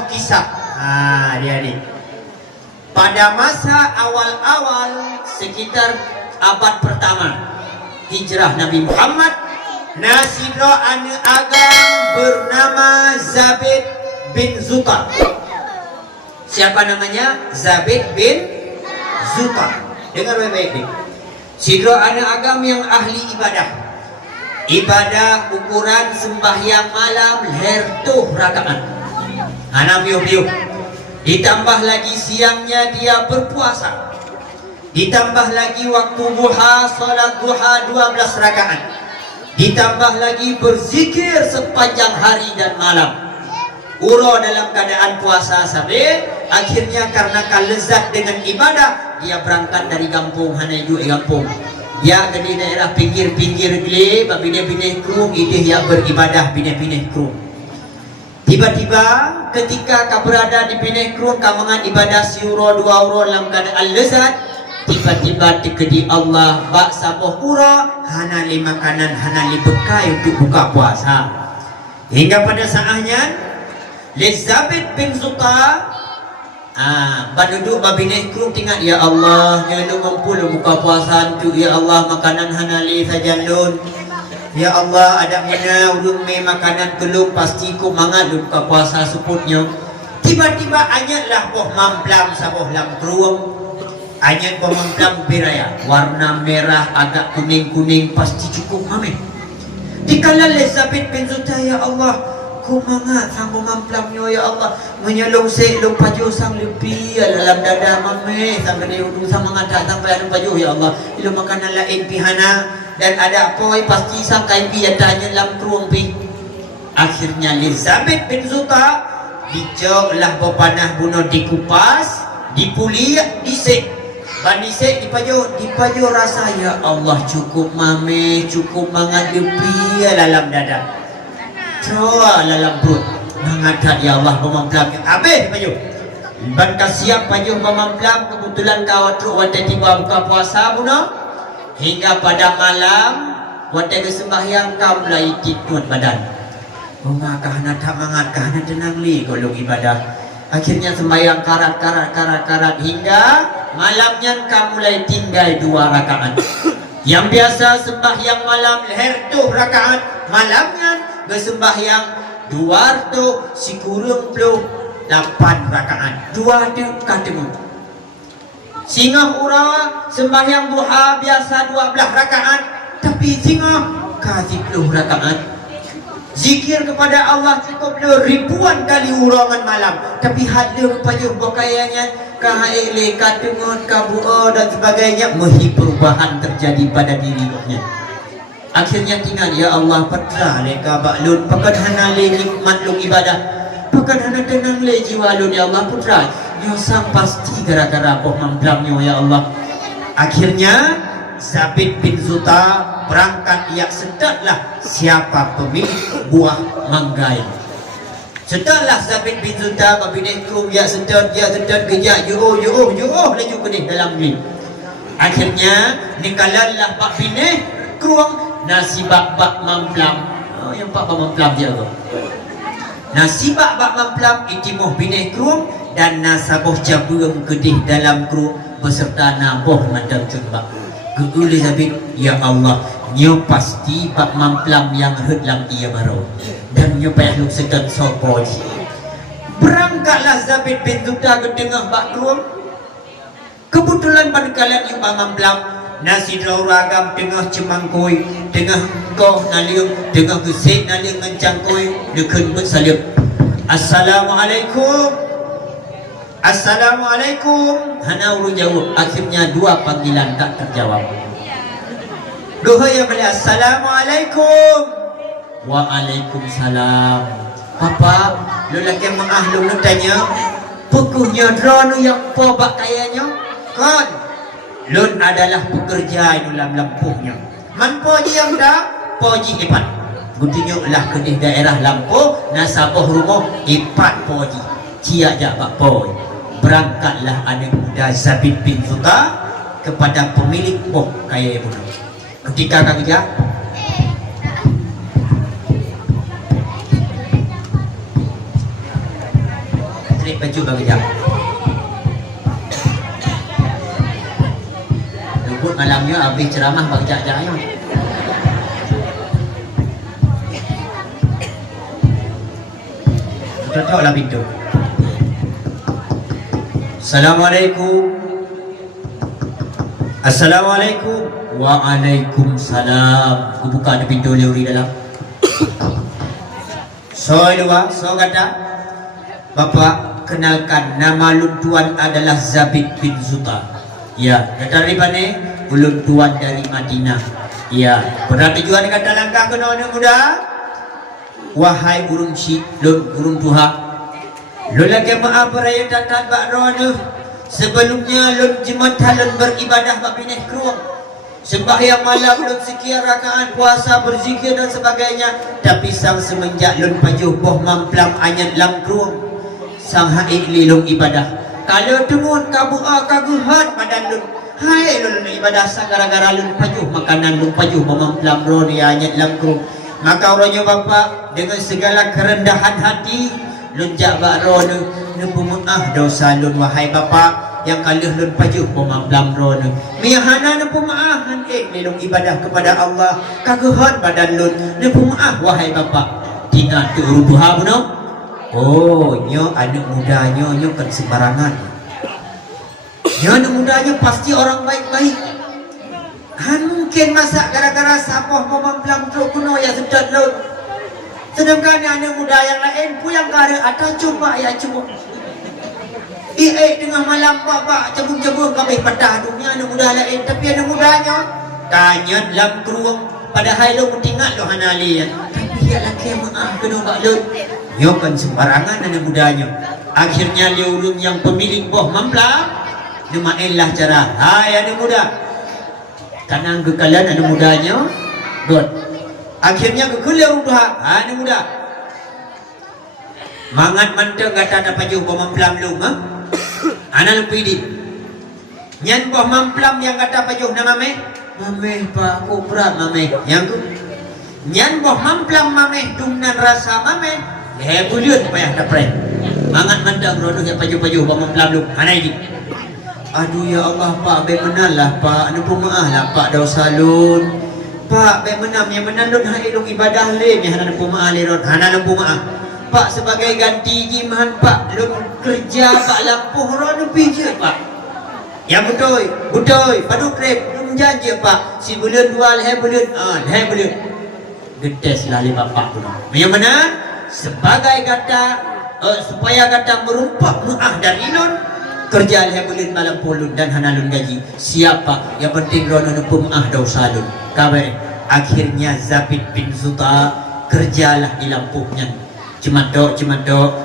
saboh kisah. Adik-adik, pada masa awal-awal sekitar abad pertama hijrah Nabi Muhammad, nasidro anu agam bernama Zabid bin Zuta. Siapa namanya? Zabid bin Zuta. Dengar baik-baik. Sidro anu agam yang ahli ibadah ukuran sembahyang malam hertuh rakaat. Anak biu-biu. Ditambah lagi siangnya dia berpuasa. Ditambah lagi waktu duha, salat duha 12 rakaat. Ditambah lagi berzikir sepanjang hari dan malam. Uro dalam keadaan puasa sampai akhirnya karena lezat dengan ibadah, dia berangkat dari kampung Hanaju kampung. Dia dari daerah pinggir-pinggir gile, babine-bine krum itu dia beribadah bine-bine krum. Tiba-tiba ketika kau berada di bine krum, kau mengan ibadah siuro dua uro dalam keadaan lezat, tiba-tiba dikedi Allah bak saboh uro hana li makanan hana li bekai untuk buka puasa. Hingga pada saatnya Zabid bin Zuta duduk babineh kru tinggal, ya Allah nyelu ngumpul buka puasa tu, ya Allah makanan hanali sajalun, ya Allah ada mana urung me makanan belum pasti ku mangat buka puasa seputnya. Tiba-tiba anyatlah boh mamplam saboh lam kruung, anyat boh mamplam biraya warna merah agak kuning-kuning pasti cukup mame. Dikala Zabid bin Zuta, ya Allah kumangat sanggup mamplamnya, ya Allah menyelong selong paju sang lebih dalam dada mame sampai dia udung sama ngadak sampai ada paju, ya Allah ilu makanan lain pihana dan ada apa pasti sang kain pi tanya dalam kruung pi. Akhirnya Zabid bin Zuta dijauh lah bepanah bunuh dikupas dipuli disek banisek dipaju rasa, ya Allah cukup mame cukup mangat lebih dalam dada. Coba dalam perut mengadat, ya Allah pemamplam habis paju ban kasiap paju pemamplam kebetulan kawat truk wate tiba buka puasa buno hingga pada malam wate sembahyang kau mulai tidur badan bunga kahana tak mangat kahana tenang li golong ibadah. Akhirnya sembahyang karat hingga malamnya kau mulai tinggal 2 rakaat. Yang biasa sembahyang malam hertuh rakaat, malamnya bersembahyang 200 sikurung 8 rakaat 2 ketemu. Singa ura sembahyang duha biasa 12 rakaat, tapi singa kasih 10 rakaat. Zikir kepada Allah cukup ribuan kali urangan malam, tapi hadir kepada bokayanya kahaile katungut kabuo dan sebagainya, mehi perubahan terjadi pada dirinya. Akhirnya tinggal, ya Allah patra leka baklun pakat hana le nikmat lung ibadah, pakat hana tenang le jiwa lun, ya Allah putra nyosang pasti gara-gara boh mamplamnya, ya Allah. Akhirnya Zabid bin Zuta berangkat, ia sedaplah siapa pemilik buah manggai. Setelah Zabid bin Zuta babine krum ia sedap gejak yuh laju ke dalam ni. Akhirnya nikalallah pak bine krum nasi bak mamplam. Yang pak mamplam dia tu. Nasi bak mamplam itimuh bine krum dan nasaboh jaburung kedih dalam krum beserta naboh madam cumbak. Guguli Zabid, ya Allah nyo pasti bak mamplam yang hedlang ia baru dan nyo payah lu sedang sopoj. Berangkatlah Zabid bin Zuta ke tengah bak krum. Kebetulan pada kalian yang bak mamplam nasi draw ragam tengah cemangkoi, tengah koh naliung, tengah gesek naliung mencangkoi dekun bersalim. Assalamualaikum. Assalamualaikum. Hana urut jawab. Akhirnya 2 panggilan tak terjawab. Doa yang beli Assalamualaikum. Waalaikumsalam. Papa, lu lagi mengahlung lu tanya, pukuhnya drone yang pobak kayanya kan? Lun adalah pekerja dalam lampuhnya. Man poji yang dah, poji ipat. Gudinya lah ke daerah lampuh, nasabah rumah ipat poji. Cia jabak poji. Berangkatlah anak muda Zabid bin Zuta kepada pemilik boh kaya ibu. Ketika kerja Ambil baju bagi jam. Lembut malamnya habis ceramah bagi jam-jamnya. Cocoklah pintu. Assalamualaikum. Assalamualaikum. Waalaikumsalam. Aku buka ada pintu liuri dalam. So luar, so kata Bapak kenalkan nama lun tuan adalah Zabid bin Zuta. Ya, kata dari mana? Ulun tuan dari Madinah. Ya, berarti tujuan kata langkah ke nona muda. Wahai burung si, lun burung tuha. Lun lagi maaf beraya tatan bak rono. Sebelumnya lun jemaat lun beribadah bak bineh keruang. Sembahyang malam lun sekian rakaat, puasa, berzikir dan sebagainya. Tapi sang semenjak lun pajuh boh mamplam anyat lam keruang. Sang haik lilung ibadah. Kalau temun kabu'a kaguhan badan lun. Hai lun ibadah sang gara-gara lun pajuh makanan lun pajuh mamplam roni anyat lam keruang. Maka orangnya Bapak dengan segala kerendahan hati lun jabak rono nepumuah dosa lun wahai Bapak yang kalih lun pajuh pemamblam rono miyahana nepumaahan lilung ibadah kepada Allah kaguhan badan lun nepumuah wahai Bapak tina tu tuha buno. Oh nyo anak mudanya nyo kan sembarangan. Nyo anak mudanya pasti orang baik-baik. Mungkin masak gara-gara sapoh memamblang truk kuno ya sudah laut. Sedangkan anak muda yang lain pun yang gara ada coba ya coba. Dengan malam pak cebung-cebung kami pedah dunia anak muda lain. Tapi anak mudanya kanyat lam keruang. Padahal lo tinggal lo hanali ya. Tapi dia lagi maaf kena bak laut. Yo kan sembarangan anak mudanya. Akhirnya liulun yang pemilik boh mamblang. Nemainlah cara. Hai anak muda. Karena kekalian anak mudanya God. Akhirnya kekuliah udah anak muda mangat manteng kata ada pajuh boh mamplam lu anak lupa ini nyan boh mamplam yang kata pajuh nama meh pak aku berat mameh yang tu nyan boh mamplam mameh dumnan rasa mameh buliun payah dapret mangat manteng rodoh yang pajuh-pajuh boh mamplam lu anak ini. Aduh ya Allah Pak, benar lah Pak, anu pemaah lah Pak dosa lun. Pak, benar yang benar lun hari lun ibadah le, yang anu pemaah le lun, anu pemaah. Pak sebagai ganti jiman Pak, lun kerja Pak lampuh ron pijat Pak. Ya betul, padu krep, lun janji Pak, si bulan dua leh bulan, getes lah le Bapak tu. Yang benar sebagai kata supaya kata merumpak muah dari lun. Kerja alhamdulillah malam pulun dan hanalun gaji. Siapa yang penting rono pemaah dosa lun. Kabar akhirnya Zabid bin Zuta kerjalah di lampuhnya. Cemandok,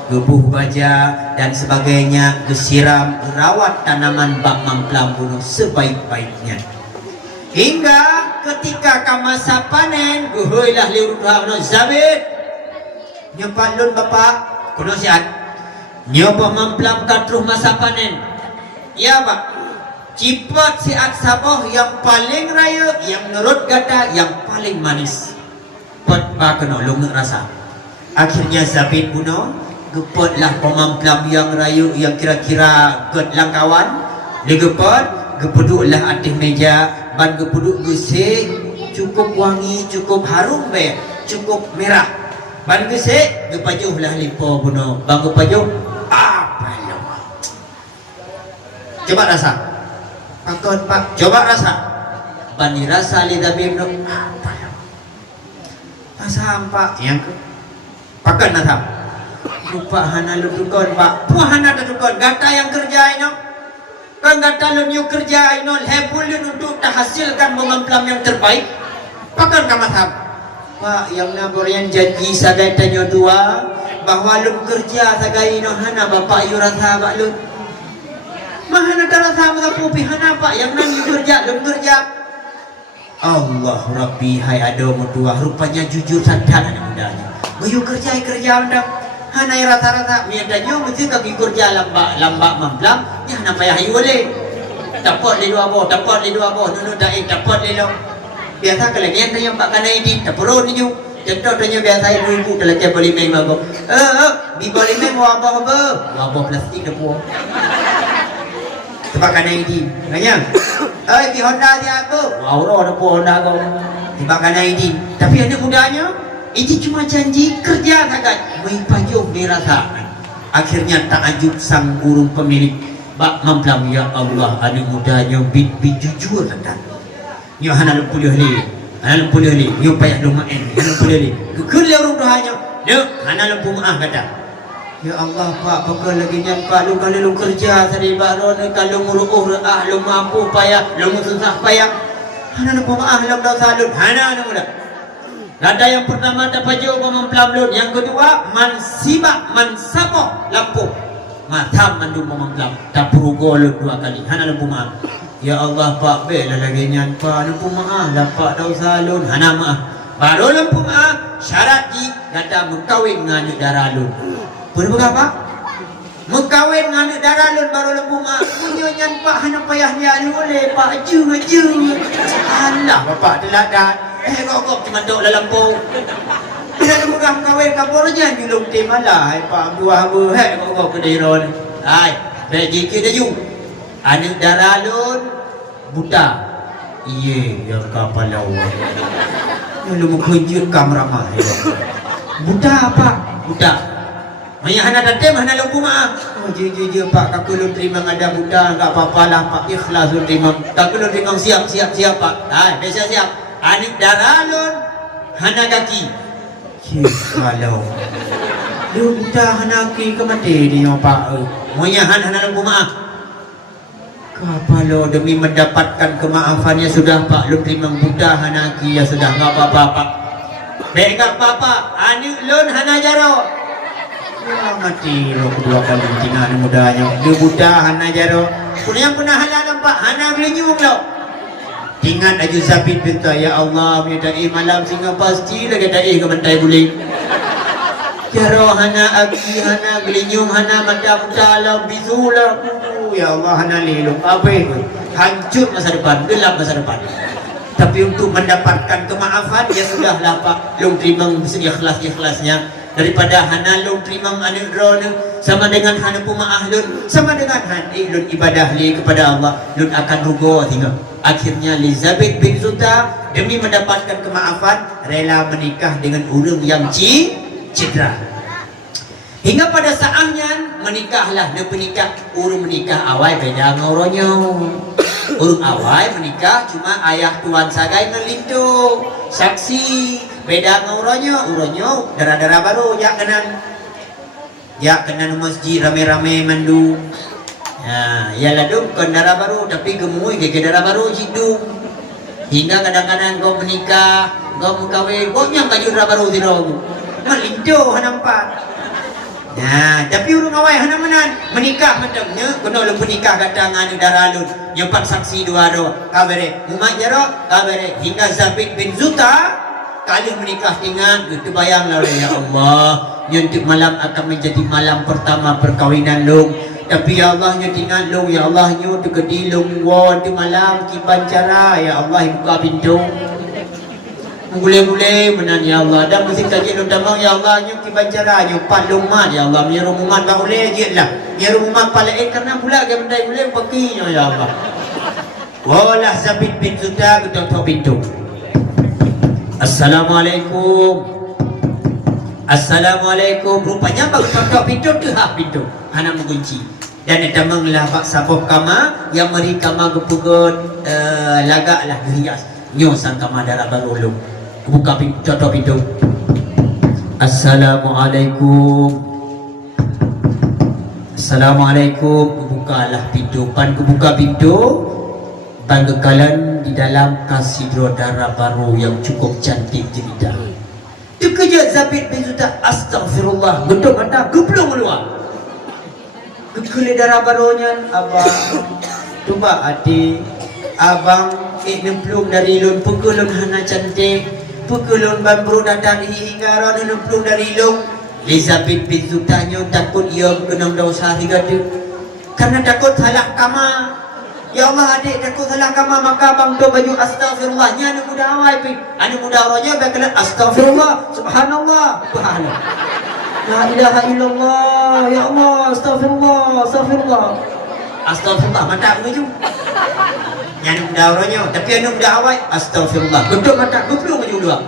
gebuh baja dan sebagainya, gesiram, rawat tanaman bak mamplam bunuh sebaik-baiknya. Hingga ketika kamasa panen, guhoilah liurutha no Zabid. Nyopat lun Bapak, kuno sihat. Nyoba mamplam katruh masa panen. Ya Pak, cipat siat saboh yang paling raya, yang nurut gata, yang paling manis. Pot ba kena lunga rasa. Akhirnya Zabid bunuh, gepotlah pemamplam yang raya, yang kira-kira ket langkawan. Digepot, gepuduklah atas meja, ban gepuduk gesek, cukup wangi, cukup harum be, cukup merah. Ban gesek, gepajuhlah lipo bunuh. Bang gepajuh apa lo? Coba rasa. Pakon Pak, coba rasa. Bani rasa lidah bimno apa lo? Rasa Pak yang pakon rasa. Lupa hana lu tukon Pak. Puah hana tukon. Gata yang kerja ini. Kan gata lu new kerja ini. Hebulin untuk hasilkan memamplam yang terbaik. Pakon kamasam. Pak yang nabur yang janji sagai tanya dua. Bahwa lun kerja sagai ino hana Bapak yu rasa Pak lun. Mahana rasa mga pupi hana Pak yang nang yu kerja lun kerja. Allah Rabbi hai ado mutua rupanya jujur sadar anak mudanya. Yu kerja anda hana rata-rata miadanya mesti kaki kerja lambak mamplam ya hana payah yu boleh. Dapat le dua boh nunu daik dapat le lo. Biasa kalau yang Pak kana ini tapuro ninyo Contoh tanya biasa ibu kalau dia boleh main mabuk. Di boleh main wabah apa? Wabah plastik dah buang. Sebab kanan ini. Tanya. Di Honda dia apa? Wow, dah buang Honda kau. Sebab kanan ini. Tapi anak mudanya, ini cuma janji kerja saja. Mengipajung dirasakan. Akhirnya takjub sang guru pemilik. Bak mamplam ya Allah, anak mudanya bit jujur kan. Nyo hana lumpulih ni. Hana lumpulih ni. Nyo payah lumaen. Hana lumpulih ni. Kekul orang doanya. Dia hana lumpuh maaf kata. Ya Allah Pak, pakal lagi nyan Pak lu kalau lu kerja tadi baru kalau nguruh lu mampu payah, lu susah payah. Hana lumpuh maaf lam dah salun. Hana muda. Ada yang pertama dapat jawab memplamlun, yang kedua mansabo lampu. Matam mandu memplam. Tak perlu golok 2 kali. Hana lumpuh maaf. Ya Allah Pak, bela lagi nyan Pak, lumpuh maaf lah Pak dah salun. Hana maaf. Baru lumpuh maaf, syarat di kata mengkawin dengan daralun. Boleh berapa? Mengkawin dengan anak daralun baru lembu mak. Punyonya Pak hana payahnya boleh Pak ju. Alah bapak teladan. Gogok cuma dok dalam lembu. Dia lembu kau kawin kapur aja julung tim malah. Pak dua haba gogok ke diron. Hai, bagi kita ju. Anak daralun buta. Iye yang kapal lawan. Yang lembu kejut kamramah. Buta apa? Buta. Maya hana datem hana lumpuh maaf. Oh je Pak, kakak lu terima ada budak enggak apa-apalah Pak, ikhlas lu terima. Kakak lu terima siap Pak. Hai, biasa siap. Anik daralun hana kaki. Kalau lu budak hana kaki ke mati dia Pak. Maya hana lumpuh maaf. Kapalo demi mendapatkan kemaafannya sudah Pak, lu terima budak hana kaki ya sudah enggak apa-apa Pak. Baik enggak apa-apa. Anik lun hana jaro. Ya mati lo kedua kali tinggal mudanya. Dia budak hana jaro. Yang pernah hana nampak hana boleh nyung lo. Tinggal aju sabit pinta ya Allah punya dai malam sehingga pasti lagi dai ke bantai boleh. Jaro hana agi hana boleh nyung hana mata mutala bisula. Ya Allah hana lelong apa itu? Hancur masa depan, gelap masa depan. Tapi untuk mendapatkan kemaafan ya sudahlah Pak. Lu terima ikhlas-ikhlasnya. Daripada hana lu terima anak drone sama dengan hana pumaah lun sama dengan hani lun ibadah li kepada Allah lun akan rugo tinggal. Akhirnya Elizabeth bin Zuta demi mendapatkan kemaafan rela menikah dengan orang yang citra. Hingga pada saatnya menikahlah dia penikah. Urung menikah awal beda ngoronya. Urung awal menikah cuma ayah tuan sagai ngelintu saksi beda ngoronya uronyo darah-darah baru ya kenan masjid rame-rame mandu. Ya ladung kan darah baru tapi gemui ke darah baru jidu. Hingga kadang-kadang kau menikah, kau mengkawin, kau yang kaju darah baru tidak. Melintu nampak. Nah, tapi urung awal hana menan menikah macamnya kena lu menikah kata nganu daralun nyempat saksi dua kabare mumak jaro kabare hingga Zabid bin Zuta kali menikah dengan itu bayanglah ya Allah nyuntik malam akan menjadi malam pertama perkawinan lu tapi ya Allah nyuntingan lu ya Allah nyuntik kedilung won di malam kiban cara ya Allah buka pintu boleh-boleh menan ya Allah dan mesti kaji lu damang ya Allah nyuntik kiban cara nyupat lumat ya Allah menyeru mumat tak boleh je lah menyeru mumat palaik karena pula ke bendai boleh pakinya ya Allah walah Zabid bin Zuta ketuk pintu. Assalamualaikum. Assalamualaikum. Rupanya baru ketuk pintu tu pintu. Hana mengunci. Dan damang lah pak sabuh kama yang meri kama gepugun lagak lah hias. Nyo sang kama darah baru lu. Buka pintu ketuk pintu. Assalamualaikum. Assalamualaikum. Bukalah pintu. Pan buka pintu. Bangkalan di dalam kasidro darah baru yang cukup cantik jelita. Terkejut Zabid bin Zuta, astagfirullah, gedung mata, geblong keluar. Kekele darah barunya, abang, coba hati, abang, nemplung dari lun, pekulun hana cantik, pekulun bambru datang hingga rana nemplung dari lun. Zabid bin Zuta takut ia kena dosa tiga tu, karena takut salah kamar. Ya Allah adik takut salah kamar maka abang tu baju astagfirullah. Nya anu mudah awai pi. Anu mudah ronya bakalan astagfirullah, subhanallah, subhanallah. La ilaha illallah, ya Allah, astagfirullah, astagfirullah. Astagfirullah mata menuju. Nya anu mudah ronya tapi anu mudah awai astagfirullah. Betul mata betul menuju dua.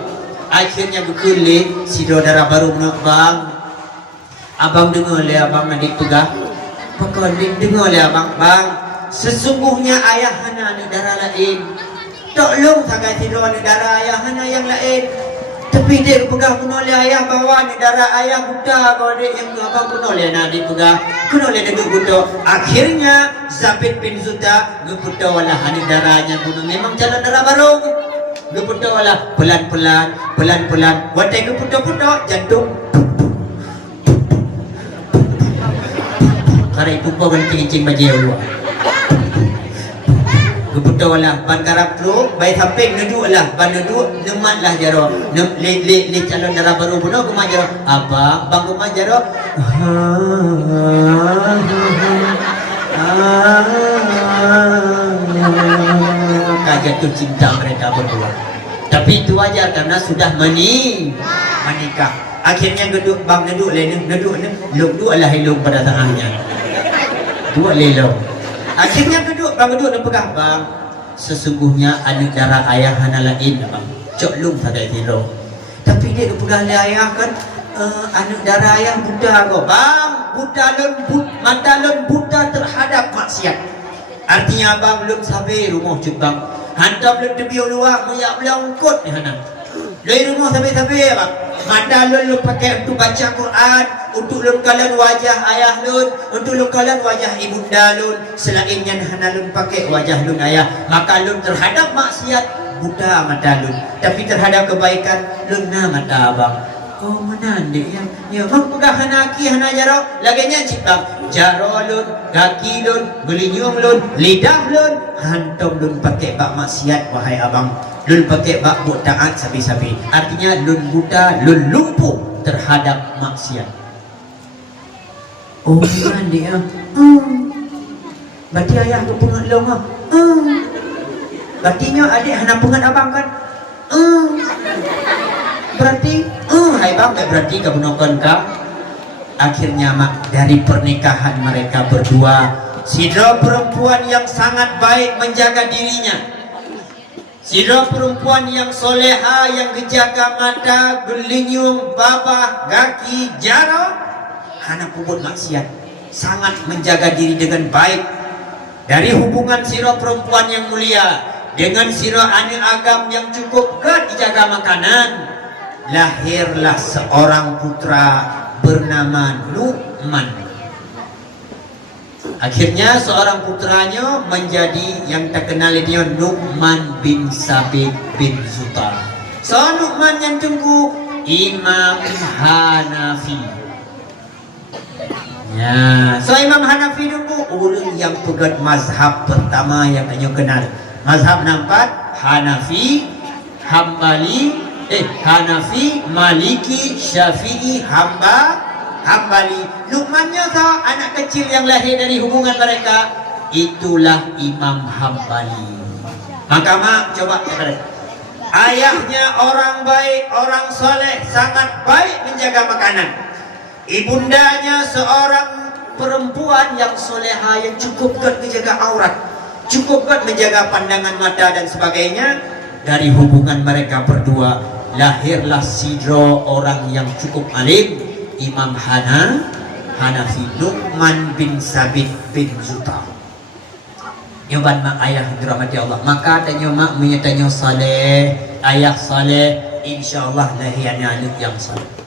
Akhirnya berkulit si saudara baru menabang. Abang dengar le abang adik pegah. Pokok dengar le abang, bang. Sesungguhnya ayah hana negara lain. Tolong sangat tidur negara ayah hana yang lain. Tapi dia pegang kuno le ayah bawa negara ayah buta kau dek yang abang kuno le nak dia pegang. Kuno le duduk buta. Akhirnya Zabid bin Zuta ngebuta walah negaranya kuno memang jalan darah baru. Ngebuta walah pelan-pelan. Watai ngebuta-buta jantung. Karai pupuk kencing baju luar. Kebutuh lah ban karap tu, baik samping neduk lah, ban neduk nemat lah jaro. Le calon darah baru puno kumah jaro. Apa? Bang kumah jaro. Jatuh cinta mereka berdua. Tapi itu wajar karena sudah menikah. Akhirnya geduk bang neduk le neduk lah hilung pada tangannya. Dua lelong. Akhirnya duduk dan pegang bang. Sesungguhnya anak darah ayah hana lain bang. Cok lung pada tilo. Tapi dia pegang le ayah kan anak darah ayah buta kau bang. Mata lun buta terhadap maksiat. Artinya bang belum sampai rumah cuk bang. Hantar belum tebiu luar muyak belangkut ni hana. Dari rumah sampai bang. Mata lun pakai untuk baca Quran, untuk lun kalan wajah ayah lun, untuk lun kalan wajah ibunda lun. Selainnya hana lun pakai wajah lun ayah, maka lun terhadap maksiat buta mata lun, tapi terhadap kebaikan lun na mata abang. Oh mana ndik ya bang pegang hana ki hana jaro laganya cipang jaro lun, kaki lun, belinyum lun, lidah lun, hantom lun pakai bak maksiat wahai abang. Lun pakai bak buat taat sabi-sabi. Artinya lun buta, lun lumpuh terhadap maksiat. Oh kan dia. Berarti ayah tu pengat long ah. Berartinya adik hana pengat abang kan? Berarti hai bang berarti kamu nonton kah? Akhirnya mak dari pernikahan mereka berdua, sidra perempuan yang sangat baik menjaga dirinya. Sidra perempuan yang soleha, yang kejaga mata, gelinyung, babah, kaki, jara, hana puput maksiat. Sangat menjaga diri dengan baik. Dari hubungan sidra perempuan yang mulia dengan sidra anak agam yang cukup kuat dijaga makanan, lahirlah seorang putra bernama Nu'man. Akhirnya seorang putranya menjadi yang terkenal dia Nu'man bin Sabit bin Zuta. So Nu'man yang tunggu Imam Hanafi. Ya, so Imam Hanafi tunggu orang yang pegat mazhab pertama yang hanya kenal. Mazhab nampak Hanafi, Hanafi, Maliki, Syafi'i, Hambali. Luqmannya kau anak kecil yang lahir dari hubungan mereka, itulah Imam Hambali. Maka mak coba ayahnya orang baik, orang soleh, sangat baik menjaga makanan. Ibundanya seorang perempuan yang soleha, yang cukup kuat menjaga aurat, cukup kuat menjaga pandangan mata dan sebagainya. Dari hubungan mereka berdua lahirlah sidro orang yang cukup alim, Imam Hanafi, Nu'man bin Sabit bin Zuta. Nyoban mak ayah dirahmati Allah. Maka tanya mak menyatanya saleh, ayah saleh, insyaallah lahirnya anak yang saleh.